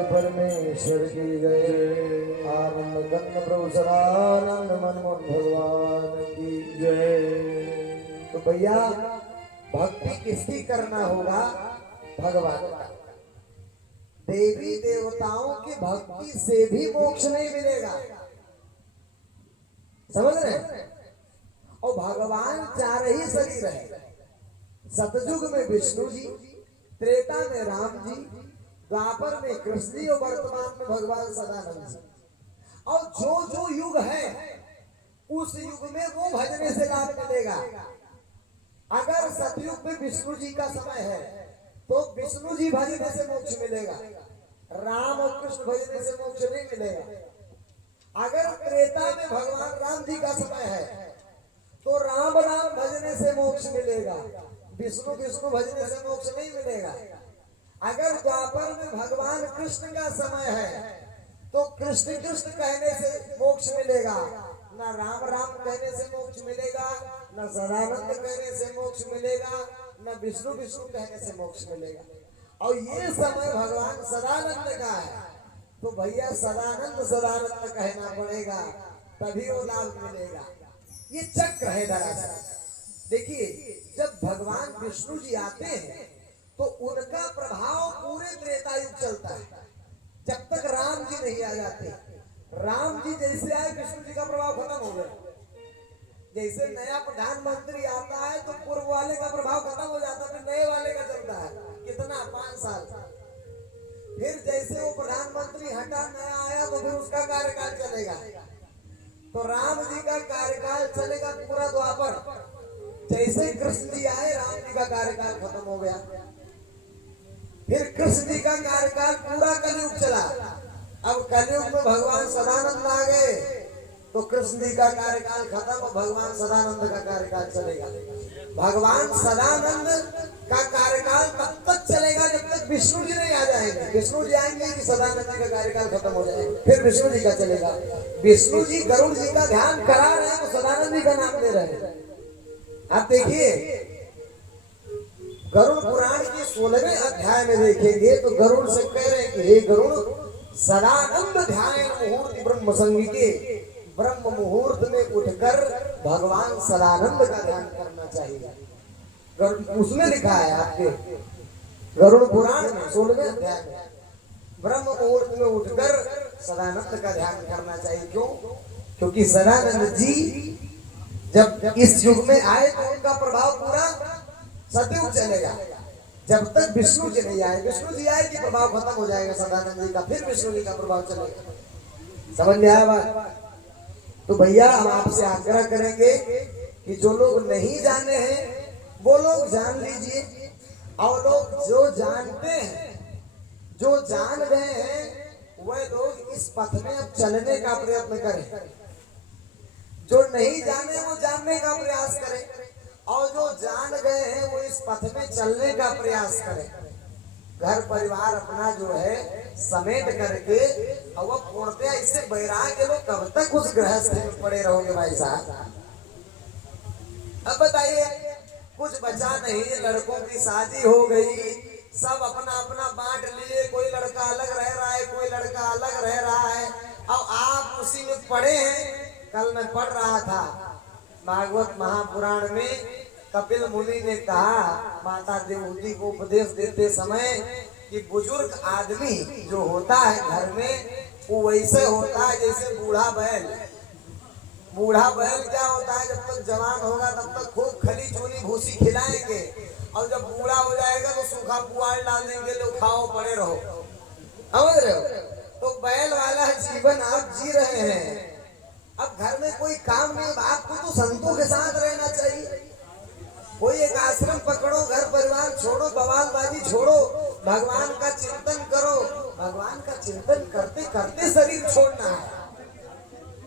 परमेश्वर की जय। आनंद गंग प्रभु सदानंद मनमोहन भगवान की जय। तो भैया भक्ति किसकी करना होगा? भगवान का। देवी देवताओं की भक्ति से भी मोक्ष नहीं मिलेगा, समझ रहे? और भगवान चार ही शरीर है, सतयुग में विष्णु जी, त्रेता में राम जी, द्वापर में कृष्ण जी और वर्तमान में भगवान सदानंद जी। और जो जो युग है उस युग में वो भजने से लाभ मिलेगा। अगर सतयुग में विष्णु जी का समय है तो विष्णु जी भजने से मोक्ष मिलेगा, राम और कृष्ण भजने से मोक्ष नहीं मिलेगा। अगर त्रेता में भगवान राम जी का समय है तो राम राम भजने से मोक्ष मिलेगा, विष्णु विष्णु भजने से मोक्ष नहीं मिलेगा। अगर द्वापर में भगवान कृष्ण का समय है तो कृष्ण कृष्ण कहने से मोक्ष मिलेगा, न राम राम कहने से मोक्ष मिलेगा, न सदानंद कहने से मोक्ष मिलेगा, न विष्णु विष्णु कहने से मोक्ष मिलेगा। और ये समय भगवान सदानंद का है तो भैया सदानंद सदानंद कहना पड़ेगा, तभी वो लाभ मिलेगा। ये चक्र है दरअसल। देखिए, जब भगवान विष्णु जी आते हैं तो उनका प्रभाव पूरे त्रेता युग चलता है, जब तक राम जी नहीं आ जाते। राम जी जैसे आए विष्णु जी का प्रभाव खत्म हो गया। जैसे नया प्रधानमंत्री आता है तो पूर्व वाले का प्रभाव खत्म हो जाता है, फिर नए वाले का चलता है। कितना 5 साल। फिर जैसे वो प्रधानमंत्री हटा, नया आया तो फिर उसका कार्यकाल चलेगा। तो राम जी का कार्यकाल चलेगा पूरा द्वापर। जैसे कृष्ण जी आए, राम जी का कार्यकाल खत्म हो गया। फिर कृष्ण जी का कार्यकाल पूरा कलयुग चला। अब कलयुग में भगवान सदानंद आ गए तो कृष्ण जी का कार्यकाल खत्म और भगवान सदानंद का कार्यकाल चलेगा। भगवान सदानंद का कार्यकाल तब तक चलेगा जब तक विष्णु जी नहीं आ जाएंगे। विष्णु जी आएंगे कि सदानंद जी का कार्यकाल खत्म हो जाएगा, फिर विष्णु जी का चलेगा। विष्णु जी गरुड़ जी का ध्यान करा रहे हैं तो सदानंद जी का नाम ले रहे हैं। आप देखिए, गरुड़ पुराण के 16वें अध्याय में देखेंगे तो गरुड़ से कह रहे हैं कि हे गरुड़, सदानंद ध्यान मुहूर्त ब्रह्म संगिके, ब्रह्म मुहूर्त में उठकर भगवान सदानंद का ध्यान करना चाहिए। गरुड़ उसमें लिखा है आपके गरुड़ पुराण में 16वें अध्याय में, ब्रह्म मुहूर्त में उठकर सदानंद का ध्यान करना चाहिए। क्यों? क्योंकि सदानंद जी जब इस युग में आए तो उनका प्रभाव पूरा सतयुग चलेगा। जब तक विष्णु जी नहीं आए, विष्णु जी आए कि प्रभाव खत्म हो जाएगा सदानंद जी का, फिर विष्णु जी का प्रभाव चलेगा। समझ में आया बात? तो भैया हम आपसे आग्रह करेंगे कि जो लोग नहीं जाने हैं वो लोग जान लीजिए, और लोग जो जानते हैं, जो जान गए हैं, वह लोग इस पथ में अब चलने का प्रयत्न करें। जो नहीं जाने वो जानने का प्रयास करें, और जो जान गए हैं वो इस पथ में चलने का प्रयास करें। घर परिवार अपना जो है समेट करके, और वो पूर्णतया इससे वैराग्य लोग कब तक उस गृहस्थ में पड़े रहोगे भाई साहब? अब बताइए, कुछ बचा नहीं, लड़कों की शादी हो गई, सब अपना अपना बांट लिए, कोई लड़का अलग रह रहा है, कोई लड़का अलग रह रहा है, और आप उसी में पड़े हैं। कल मैं पढ़ रहा था भागवत महापुराण में, कपिल मुनि ने कहा माता देवहूति को उपदेश देते समय कि बुजुर्ग आदमी जो होता है घर में, वो वैसे होता है जैसे बूढ़ा बैल। बूढ़ा बैल क्या होता है, जब तक जवान होगा तब तक खूब खली चूनी भूसी खिलाएंगे, और जब बूढ़ा हो जाएगा तो सूखा पुआल डाल देंगे, लो खाओ पड़े रहो। समझ रहे हो? तो बैल वाला जीवन आप जी रहे हैं। अब घर में कोई काम नहीं, आपको तो संतों के साथ रहना चाहिए। कोई एक आश्रम पकड़ो, घर परिवार छोड़ो, बवालबाजी छोड़ो, भगवान का चिंतन करो। भगवान का चिंतन करते करते शरीर छोड़ना है।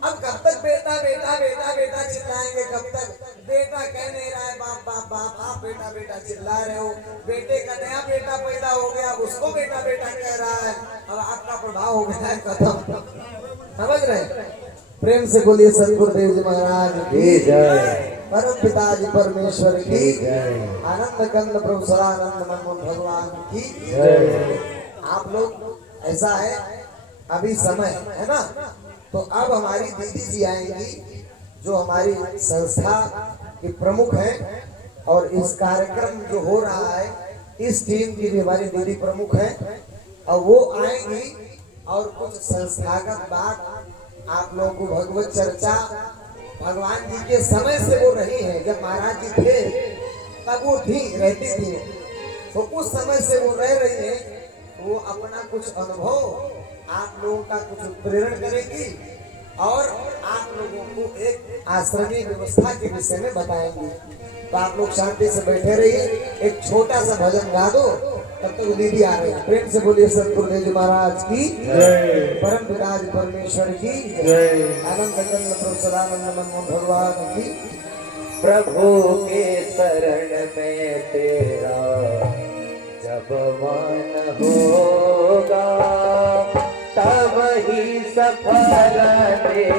अब कब तक बेटा बेटा बेटा बेटा चिल्लाएंगे? कब तक? बेटा कह नहीं रहा है बाप बाप बाप, आप बेटा बेटा चिल्ला रहे हो। बेटे का नया बेटा पैदा हो गया, उसको बेटा बेटा कह रहा है, अब आपका प्रभाव हो गया है खत्म। समझ रहे? प्रेम से बोलिए सतगुरुदेव जी महाराज की जय, परम पिताजी परमेश्वर की जय, आनंद कंद प्रभु सदानंद मनमोहन भगवान की जय। आप लोग ऐसा है, अभी समय है ना, तो अब हमारी दीदी जी आएंगी जो हमारी संस्था की प्रमुख है, और इस कार्यक्रम जो हो रहा है इस टीम की भी हमारी दीदी प्रमुख है, और वो आएंगी और कुछ संस्थागत बात आप लोगों को, भगवत चर्चा भगवान जी के समय से वो रही है। जब महाराज जी थे तब वो थी, रहती थी, तो उस समय से वो रह रही है। वो अपना कुछ अनुभव आप लोगों का कुछ प्रेरण करेगी, और आप लोगों को एक आश्रमी व्यवस्था के विषय में बताएंगे। तो आप लोग शांति से बैठे रहिए, एक छोटा सा भजन गा दो, तब तक दीदी आ रही है। प्रेम से बोलिए सतगुरुदेव जी महाराज की जय। परम पिता परमेश्वर की जय। आनंद कंद प्रभु सदानंद मनमोहन भगवान की। प्रभु के शरण में तेरा जब मन होगा तब ही सफल तेरा